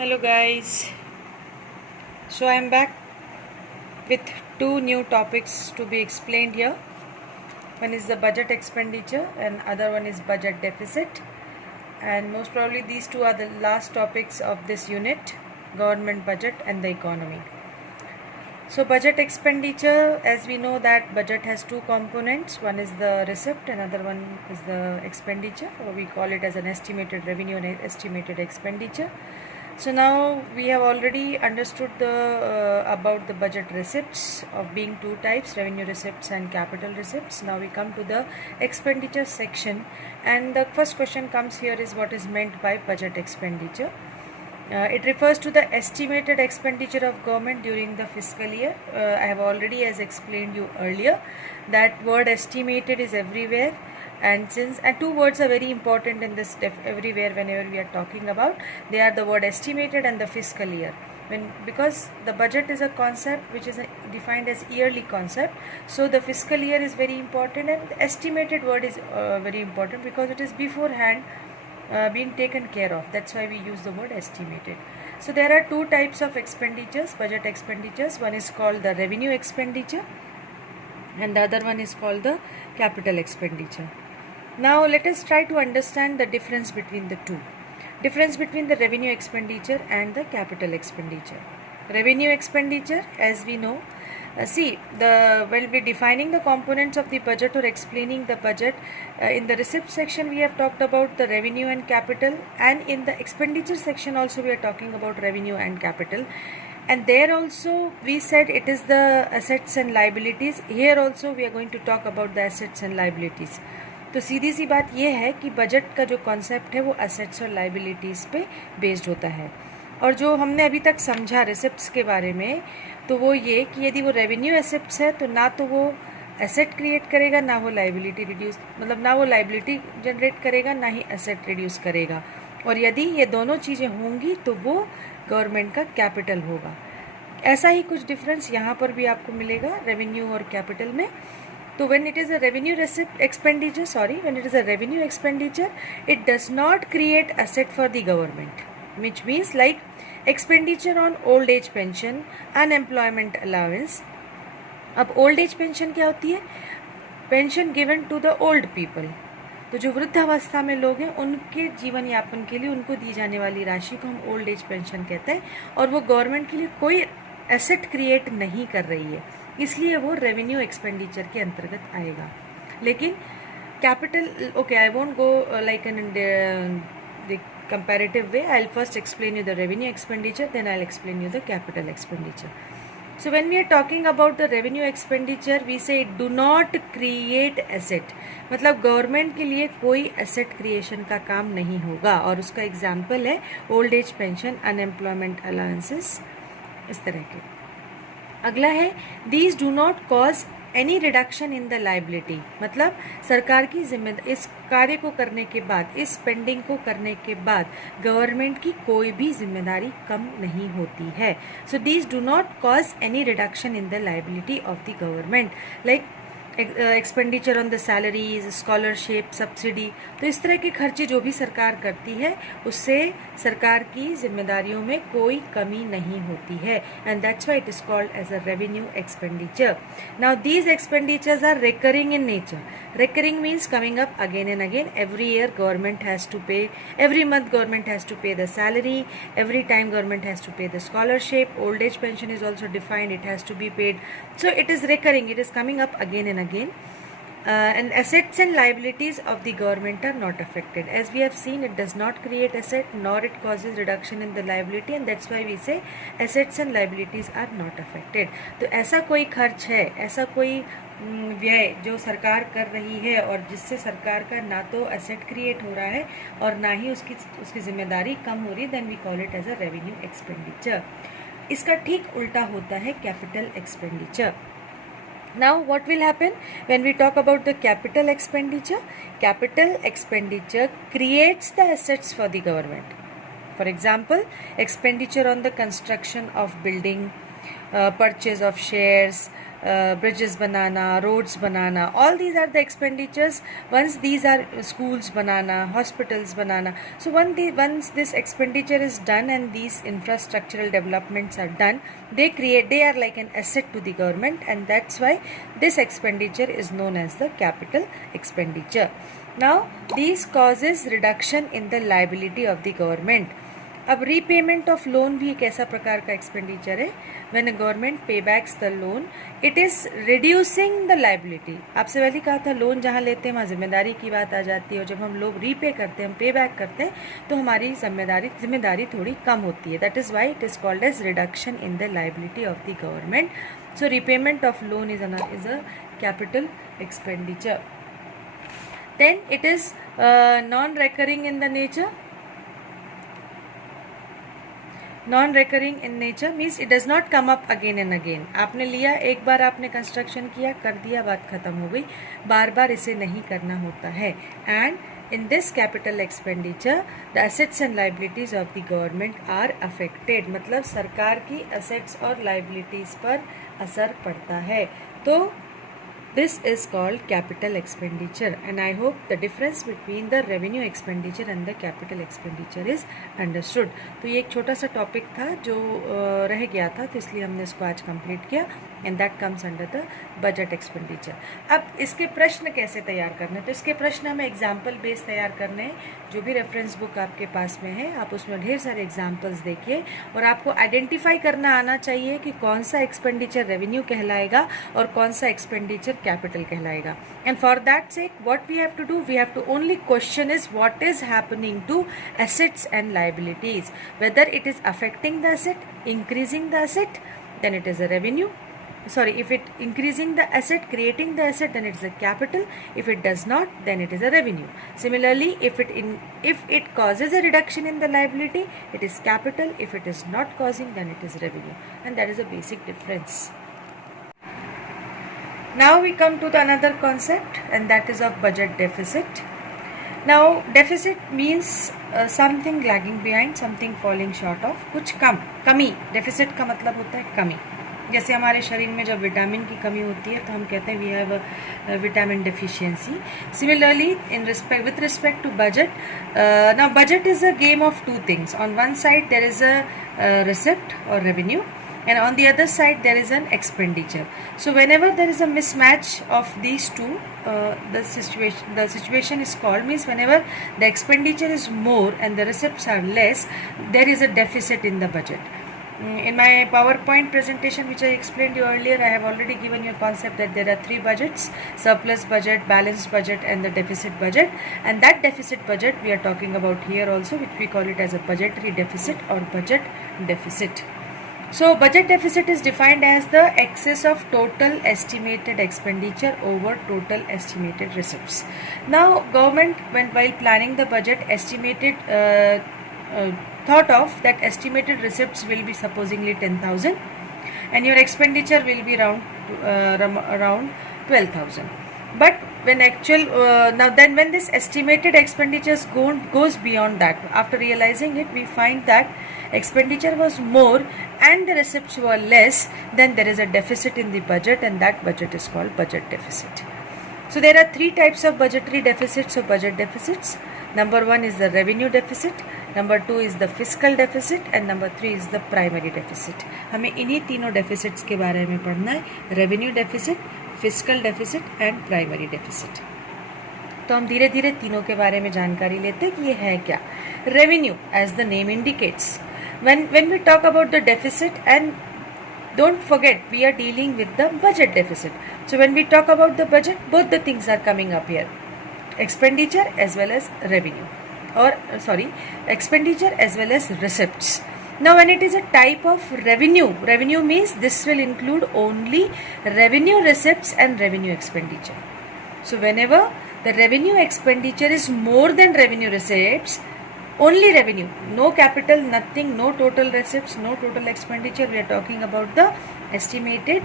Hello guys, so I am back with two new topics to be explained here. One is the budget expenditure and other one is budget deficit, and most probably these two are the last topics of this unit, government budget and the economy. So budget expenditure, as we know that budget has two components, one is the receipt, another one is the expenditure, or we call it as an estimated revenue and estimated expenditure. So now we have already understood about the budget receipts of being two types, revenue receipts and capital receipts. Now we come to the expenditure section, and the first question comes here is what is meant by budget expenditure. It refers to the estimated expenditure of government during the fiscal year. I have already as explained you earlier that word estimated is everywhere, and two words are very important in this everywhere whenever we are talking about, they are the word estimated and the fiscal year. Because the budget is a concept which is defined as yearly concept, so the fiscal year is very important, and the estimated word is very important because it is beforehand being taken care of. That's why we use the word estimated. So there are two types of expenditures, budget expenditures. One is called the revenue expenditure and the other one is called the capital expenditure. Now let us try to understand the difference between the two. Difference between the revenue expenditure and the capital expenditure. Revenue expenditure, as we know, when we're defining the components of the budget or explaining the budget, in the receipt section we have talked about the revenue and capital, and in the expenditure section also we are talking about revenue and capital, and there also we said it is the assets and liabilities. Here also we are going to talk about the assets and liabilities. तो सीधी सी बात यह है कि budget का जो concept है वो assets और लाइबिलिटीज़ पे बेस्ड होता है, और जो हमने अभी तक समझा रिसिप्ट्स के बारे में, तो वो ये कि यदि वो रेवेन्यू एसेट्स है तो ना तो वो एसेट क्रिएट करेगा, ना वो लाइबिलिटी रिड्यूस, मतलब ना वो लाइबिलिटी जनरेट करेगा, ना ही एसेट रिड्यूस करेगा, और यदि ये दोनों चीज़ें होंगी तो वो गवर्नमेंट का कैपिटल होगा. ऐसा ही कुछ डिफरेंस यहाँ पर भी आपको मिलेगा रेवेन्यू और कैपिटल में. So when it is a revenue expenditure, it does not create asset for the government, which means like expenditure on old age pension, unemployment allowance. अब old age pension क्या होती है? Pension given to the old people. तो जो वृद्धावस्था में लोग हैं उनके जीवन यापन के लिए उनको दी जाने वाली राशि को हम ओल्ड एज पेंशन कहते हैं, और वो गवर्नमेंट के लिए कोई एसेट क्रिएट नहीं कर रही है, इसलिए वो रेवेन्यू एक्सपेंडिचर के अंतर्गत आएगा. लेकिन capital, okay, I won't go like in the comparative way. I will first explain you the revenue expenditure, then I will explain you the capital expenditure. So when we are talking about the revenue expenditure, we say do not create asset. मतलब government के लिए कोई asset creation का काम नहीं होगा, और उसका एग्जाम्पल है old age pension, unemployment allowances, इस तरह के. अगला है these do not cause any reduction in the liability. मतलब सरकार की जिम्मेदारी, इस कार्य को करने के बाद, इस स्पेंडिंग को करने के बाद गवर्नमेंट की कोई भी जिम्मेदारी कम नहीं होती है. So these do not cause any reduction in the liability of the government, like expenditure on the salaries, scholarship, subsidy. तो इस तरह के खर्चे जो भी सरकार करती है उससे सरकार की जिम्मेदारियों में कोई कमी नहीं होती है, and that's why it is called as a revenue expenditure. Now these expenditures are recurring in nature. Recurring means coming up again and again. Every year government has to pay, every month government has to pay the salary, every time government has to pay the scholarship, old age pension is also defined, it has to be paid. So it is recurring, it is coming up again and again. And assets and liabilities of the government are not affected. As we have seen, it does not create asset nor it causes reduction in the liability, and that's why we say assets and liabilities are not affected. तो ऐसा कोई खर्च है, ऐसा कोई व्यय जो सरकार कर रही है और जिससे सरकार का ना तो एसेट क्रिएट हो रहा है और ना ही उसकी जिम्मेदारी कम हो रही है, then we call it as a revenue expenditure. इसका ठीक उल्टा होता है capital expenditure. Now what will happen when we talk about the capital expenditure? Capital expenditure creates the assets for the government. For example, expenditure on the construction of building purchase of shares, bridges banana, roads banana, all these are the expenditures. Once these are schools banana, hospitals banana. So once this expenditure is done and these infrastructural developments are done, they are like an asset to the government, and that's why this expenditure is known as the capital expenditure. Now these causes reduction in the liability of the government. अब repayment of loan भी एक ऐसा प्रकार का expenditure है. When a government pay backs the loan, it is reducing the liability. आपसे पहले कहा था लोन जहाँ लेते हैं वहाँ जिम्मेदारी की बात आ जाती है, और जब हम लोग रीपे करते हैं, हम पे बैक करते हैं, तो हमारी जिम्मेदारी थोड़ी कम होती है. That is why it is called as reduction in the liability of the government. So repayment of loan is a capital expenditure. Then it is non recurring in the nature. Non recurring in nature means it does not come up again and again. आपने लिया, एक बार आपने construction किया, कर दिया, बात खत्म हो गई. बार बार इसे नहीं करना होता है. And in this capital expenditure the assets and liabilities of the government are affected. मतलब सरकार की assets और liabilities पर असर पड़ता है. तो this is called capital expenditure, and I hope the difference between the revenue expenditure and the capital expenditure is understood. तो ये एक छोटा सा टॉपिक था जो रह गया था, तो इसलिए हमने इसको आज कंप्लीट किया. And that comes under the budget expenditure. अब इसके प्रश्न कैसे तैयार करने, तो इसके प्रश्न हमें एग्जाम्पल बेस तैयार करने हैं. जो भी रेफरेंस बुक आपके पास में है, आप उसमें ढेर सारे एग्जाम्पल्स देखिए, और आपको आइडेंटिफाई करना आना चाहिए कि कौन सा एक्सपेंडिचर रेवेन्यू कहलाएगा और कौन सा एक्सपेंडिचर कैपिटल कहलाएगा. And for that sake what we have to do, we have to only question is what is happening to assets and liabilities. Whether it is affecting the asset, increasing the asset, then it is a revenue. Sorry, if it increasing the asset, creating the asset, then it is a capital. If it does not, then it is a revenue. Similarly, if it causes a reduction in the liability, it is capital. If it is not causing, then it is revenue, and that is a basic difference. Now we come to the another concept, and that is of budget deficit. Now deficit means something lagging behind, something falling short of, कुछ कमी. deficit का मतलब होता है कमी. जैसे हमारे शरीर में जब विटामिन की कमी होती है तो हम कहते हैं we have vitamin deficiency. Similarly with respect to budget, now budget is a game of two things. On one side there is a receipt और revenue, and on the other side there is an expenditure. So whenever there is a mismatch of these two, the situation is called, means whenever the expenditure is more and the receipts are less, there is a deficit in the budget. In my PowerPoint presentation which I explained you earlier, I have already given you a concept that there are three budgets: surplus budget, balanced budget, and the deficit budget. And that deficit budget we are talking about here also, which we call it as a budgetary deficit or budget deficit. So budget deficit is defined as the excess of total estimated expenditure over total estimated receipts. Now government, while planning the budget, thought of that estimated receipts will be supposingly 10,000 and your expenditure will be around 12,000. But when actual when this estimated expenditures goes beyond that, after realizing it, we find that expenditure was more and the receipts were less, then there is a deficit in the budget, and that budget is called budget deficit. So there are three types of budgetary deficits or budget deficits. Number one is the revenue deficit, number two is the fiscal deficit, and number three is the primary deficit. हमें इन्हीं तीनों deficits के बारे में पढ़ना है, revenue deficit, fiscal deficit and primary deficit. तो हम धीरे धीरे तीनों के बारे में जानकारी लेते हैं कि ये है क्या. Revenue, as the name indicates, when we talk about the deficit, and don't forget we are dealing with the budget deficit. So when we talk about the budget, both the things are coming up here. Expenditure as well as revenue, or expenditure as well as receipts. Now when it is a type of revenue means this will include only revenue receipts and revenue expenditure. So whenever the revenue expenditure is more than revenue receipts, only revenue, no capital, nothing, no total receipts, no total expenditure, we are talking about the estimated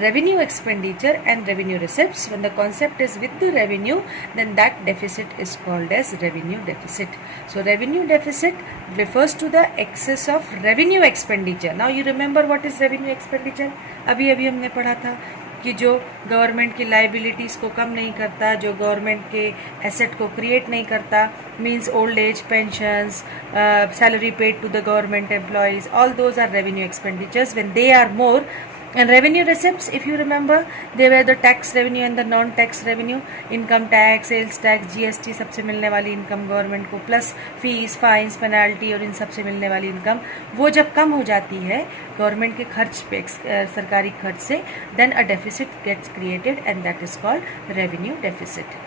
revenue expenditure and revenue receipts. When the concept is with the revenue, then that deficit is called as revenue deficit. So revenue deficit refers to the excess of revenue expenditure. Now you remember what is revenue expenditure? अभी हमने पढ़ा था कि जो government की liabilities को कम नहीं करता, जो गवर्नमेंट के एसेट को क्रिएट नहीं करता, means old age pensions, salary paid to the government employees, all those are revenue expenditures. When they are more, and revenue receipts, if you remember, they were the tax revenue and the non tax revenue, income tax, sales tax, GST, सबसे मिलने वाली income government को, plus fees, fines, penalty और इन सबसे मिलने वाली income, वो जब कम हो जाती है गवर्नमेंट के खर्च पे, सरकारी खर्च से, then a deficit gets created and that is called revenue deficit.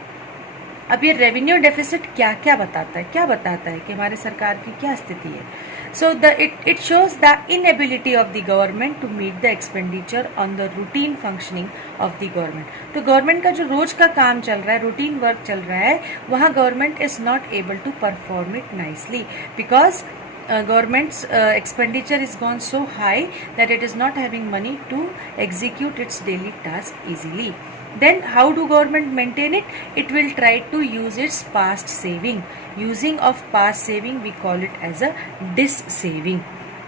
अब ये रेवेन्यू डेफिसिट क्या क्या बताता है कि हमारे सरकार की क्या स्थिति है. So it shows the inability of the government to meet the expenditure on the routine functioning of the government. तो गवर्नमेंट का जो रोज का काम चल रहा है, रूटीन वर्क चल रहा है, वहाँ government is not able to perform it nicely because government's expenditure is gone so high that it is not having money to execute its daily task easily. Then how do government maintain it? It will try to use its past saving. Using of past saving we call it as a dis saving.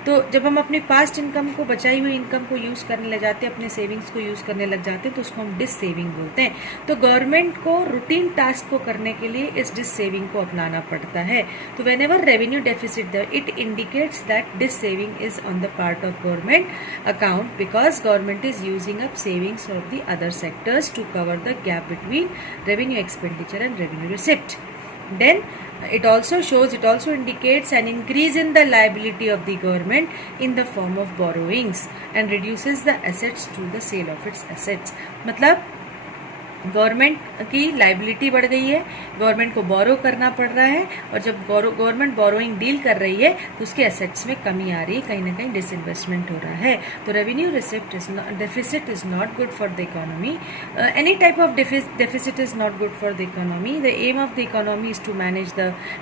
तो जब हम अपनी past income को, बचाई हुई income को use करने लग जाते हैं, अपने सेविंग्स को यूज़ करने लग जाते हैं, तो उसको हम डिस सेविंग बोलते हैं. तो गवर्नमेंट को रूटीन टास्क को करने के लिए इस डिस सेविंग को अपनाना पड़ता है. तो whenever revenue deficit there, it indicates that dissaving is on the part of government account because government is using up savings of the other sectors to cover the gap between revenue expenditure and revenue receipt. Then it also indicates an increase in the liability of the government in the form of borrowings and reduces the assets to the sale of its assets. मतलब government की liability बढ़ गई है, government को बोरो करना पड़ रहा है, और जब गवर्नमेंट बोरोइंग डील कर रही है तो उसके एसेट्स में कमी आ रही है, कहीं ना कहीं डिसइन्वेस्टमेंट हो रहा है. तो revenue deficit is not good for the economy. Any type of deficit is not good for the economy. The aim of the economy is to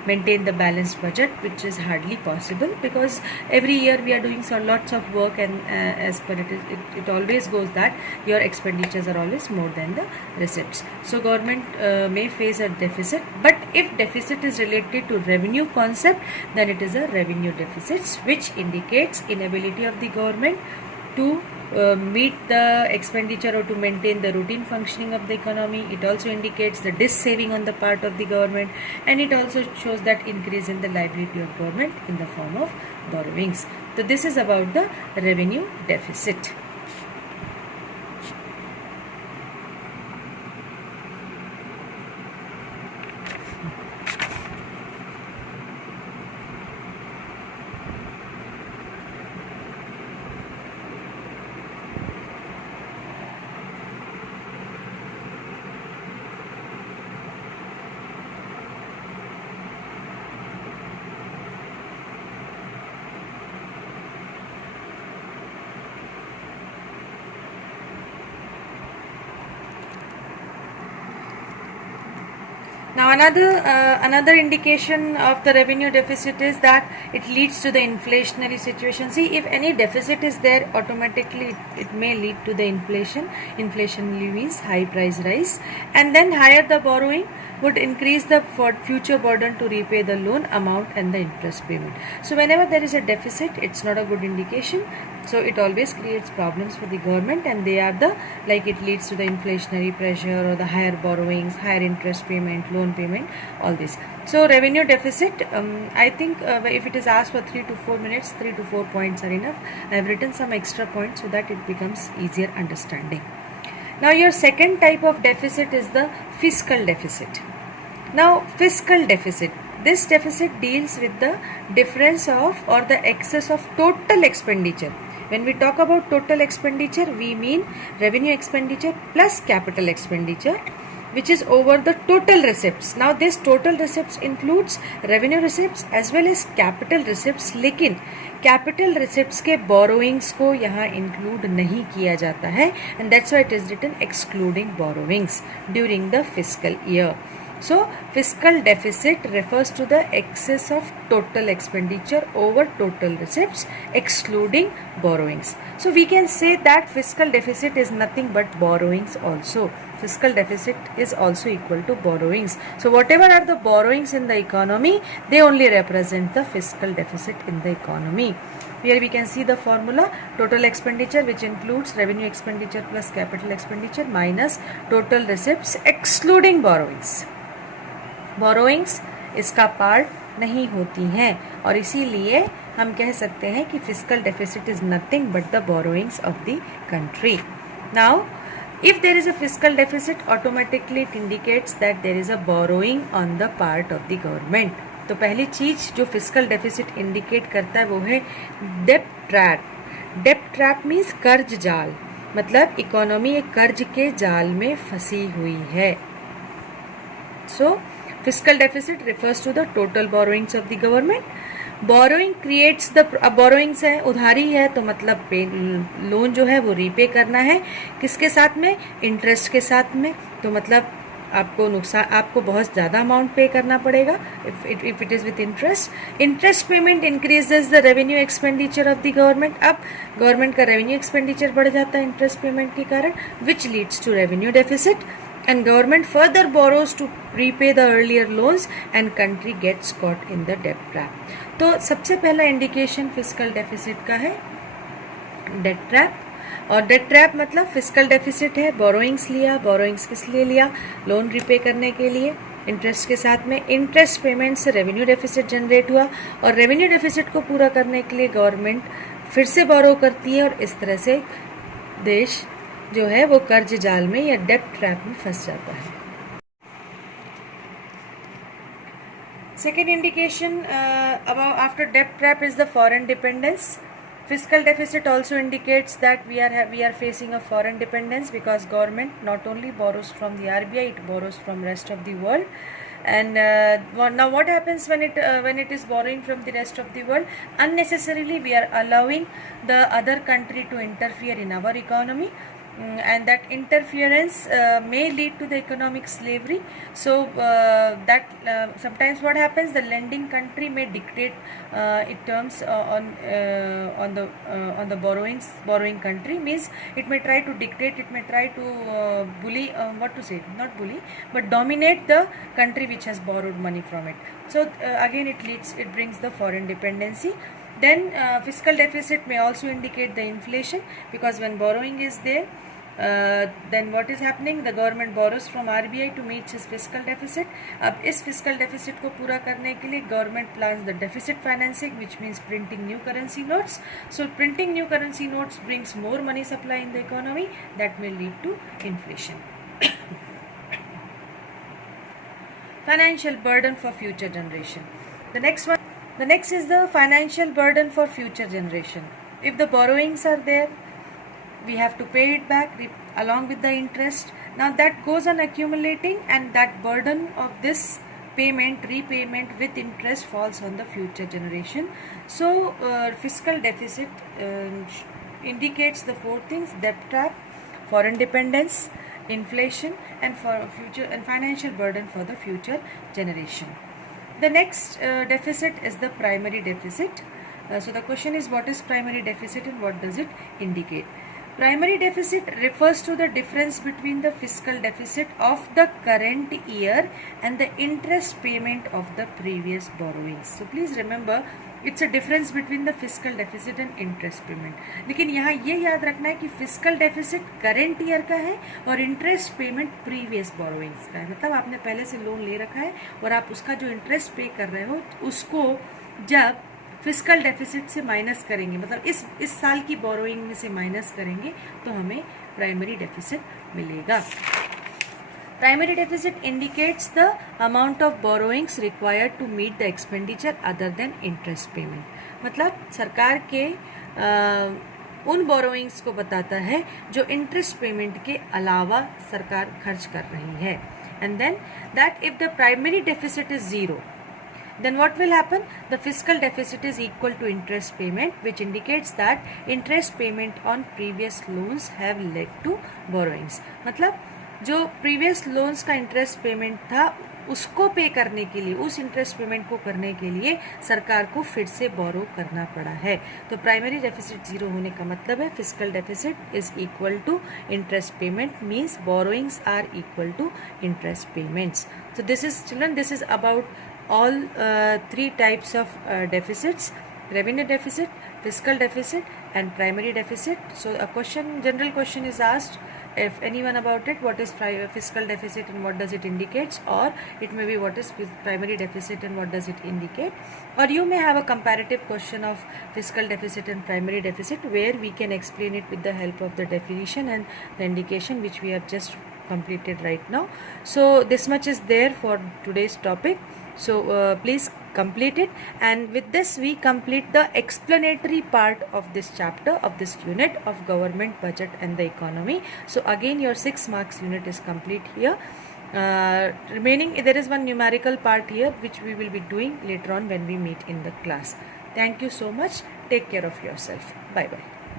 maintain the balanced budget, which is hardly possible because every year we are doing lots of work, and as per it always goes that your expenditures are always more than the receipts. So government may face a deficit, but if deficit is related to revenue concept, then it is a revenue deficit, which indicates inability of the government to meet the expenditure or to maintain the routine functioning of the economy. It also indicates the dis saving on the part of the government, and it also shows that increase in the liability of government in the form of borrowings. So this is about the revenue deficit. Now another indication of the revenue deficit is that it leads to the inflationary situation. See, if any deficit is there, automatically it may lead to the inflation. Inflation means high price rise, and then higher the borrowing would increase the future burden to repay the loan amount and the interest payment. So whenever there is a deficit, it's not a good indication. So it always creates problems for the government, and they are it leads to the inflationary pressure or the higher borrowings, higher interest payment, loan payment, all this. So revenue deficit, I think if it is asked for 3 to 4 minutes, 3 to 4 points are enough. I have written some extra points so that it becomes easier understanding. Now your second type of deficit is the fiscal deficit. Now fiscal deficit, this deficit deals with the difference of or the excess of total expenditure. When we talk about total expenditure, we mean revenue expenditure plus capital expenditure, which is over the total receipts. Now this total receipts includes revenue receipts as well as capital receipts, लेकिन capital receipts के borrowings को यहाँ include नहीं किया जाता है, and that's why it is written excluding borrowings during the fiscal year. So fiscal deficit refers to the excess of total expenditure over total receipts excluding borrowings. So we can say that fiscal deficit is nothing but borrowings also. Fiscal deficit is also equal to borrowings. So whatever are the borrowings in the economy, they only represent the fiscal deficit in the economy. Here we can see the formula: total expenditure, which includes revenue expenditure plus capital expenditure minus total receipts excluding borrowings. Borrowings इसका part नहीं होती हैं और इसीलिए हम कह सकते हैं कि fiscal deficit is nothing but the borrowings of the country. Now if there is a fiscal deficit, automatically it indicates that there is a borrowing on the part of the government. तो पहली चीज जो fiscal deficit indicate करता है वो है डेब्ट trap. डेब्ट ट्रैप मीन्स कर्ज जाल, मतलब इकोनॉमी एक कर्ज के जाल में फंसी हुई है. सो fiscal deficit refers to the total borrowings of the government. Borrowing creates the borrowings है, उधारी है, तो मतलब लोन जो है वो रीपे करना है किसके साथ में? इंटरेस्ट के साथ में. तो मतलब आपको नुकसान, आपको बहुत ज़्यादा अमाउंट पे करना पड़ेगा if it is with interest. Interest payment increases the revenue expenditure of the government. अब गवर्नमेंट का रेवेन्यू एक्सपेंडिचर बढ़ जाता है इंटरेस्ट पेमेंट के कारण, which leads to revenue deficit. And government further borrows to repay the earlier loans and country gets caught in the debt trap. तो सबसे पहला इंडिकेशन फिस्कल डेफिसिट का है डेट ट्रैप. और डेट ट्रैप मतलब fiscal deficit है, borrowings लिया. Borrowings किस लिए लिया? लोन रिपे करने के लिए, इंटरेस्ट के साथ में. इंटरेस्ट पेमेंट से रेवेन्यू डेफिसिट जनरेट हुआ और रेवेन्यू डेफिसिट को पूरा करने के लिए गवर्नमेंट फिर से बोरो करती है और इस तरह से देश जो है वो कर्ज जाल में या डेब्ट ट्रैप में फंस जाता है. सेकेंड इंडिकेशन अबाउट आफ्टर डेब्ट trap is the foreign dependence. Fiscal deficit also indicates that we are facing a foreign dependence because government not only borrows from the RBI, it borrows from rest of the world. And now what happens when it is borrowing from the rest of the world? Unnecessarily we are allowing the other country to interfere in our economy. And that interference may lead to the economic slavery. So that sometimes what happens, the lending country may dictate its terms on the borrowing country. Means it may try to dictate, it may try to bully, not bully, but dominate the country which has borrowed money from it. So again it brings the foreign dependency. Then fiscal deficit may also indicate the inflation, because when borrowing is there, then what is happening, the government borrows from RBI to meet its fiscal deficit. अब इस fiscal deficit को पूरा करने के लिए government plans the deficit financing, which means printing new currency notes. So printing new currency notes brings more money supply in the economy, that may lead to inflation. Financial burden for future generation. The next is the financial burden for future generation. If the borrowings are there, we have to pay it back along with the interest. Now that goes on accumulating, and that burden of this repayment with interest falls on the future generation. So fiscal deficit indicates the four things: debt trap, foreign dependence, inflation, and financial burden for the future generation. The next deficit is the primary deficit. So the question is, what is primary deficit and what does it indicate? Primary deficit refers to the difference between the fiscal deficit of the current year and the interest payment of the previous borrowings. So please remember, it's a difference between the fiscal deficit and interest payment. लेकिन यहाँ ये याद रखना है कि fiscal deficit current year का है और interest payment previous borrowings का है. मतलब आपने पहले से लोन ले रखा है और आप उसका जो इंटरेस्ट पे कर रहे हो उसको जब फिस्कल डेफिसिट से माइनस करेंगे, मतलब इस साल की बोरोइंग में से माइनस करेंगे, तो हमें प्राइमरी डेफिसिट मिलेगा. Primary deficit indicates the amount of borrowings required to meet the expenditure other than interest payment. मतलब सरकार के उन बोरोइंग्स को बताता है जो इंटरेस्ट पेमेंट के अलावा सरकार खर्च कर रही है. And then that if the primary deficit is zero, then what will happen? The fiscal deficit is equal to interest payment, which indicates that interest payment on previous loans have led to borrowings. मतलब जो previous loans का interest payment था उसको पे करने के लिए, उस इंटरेस्ट पेमेंट को करने के लिए सरकार को फिर से बोरो करना पड़ा है। तो प्राइमरी डेफिसिट जीरो होने का मतलब है fiscal deficit is equal to interest payment, means borrowings are equal to interest payments. So this is, children, this is about all three types of deficits: revenue deficit, fiscal deficit and primary deficit. So a question, general question is asked, if anyone about it, what is fiscal deficit and what does it indicate, or it may be what is primary deficit and what does it indicate, or you may have a comparative question of fiscal deficit and primary deficit where we can explain it with the help of the definition and the indication which we have just completed right now. So this much is there for today's topic. So please complete it, and with this we complete the explanatory part of this chapter, of this unit of government budget and the economy. So again your 6 marks unit is complete here. Remaining, there is one numerical part here which we will be doing later on when we meet in the class. Thank you so much. Take care of yourself. Bye bye.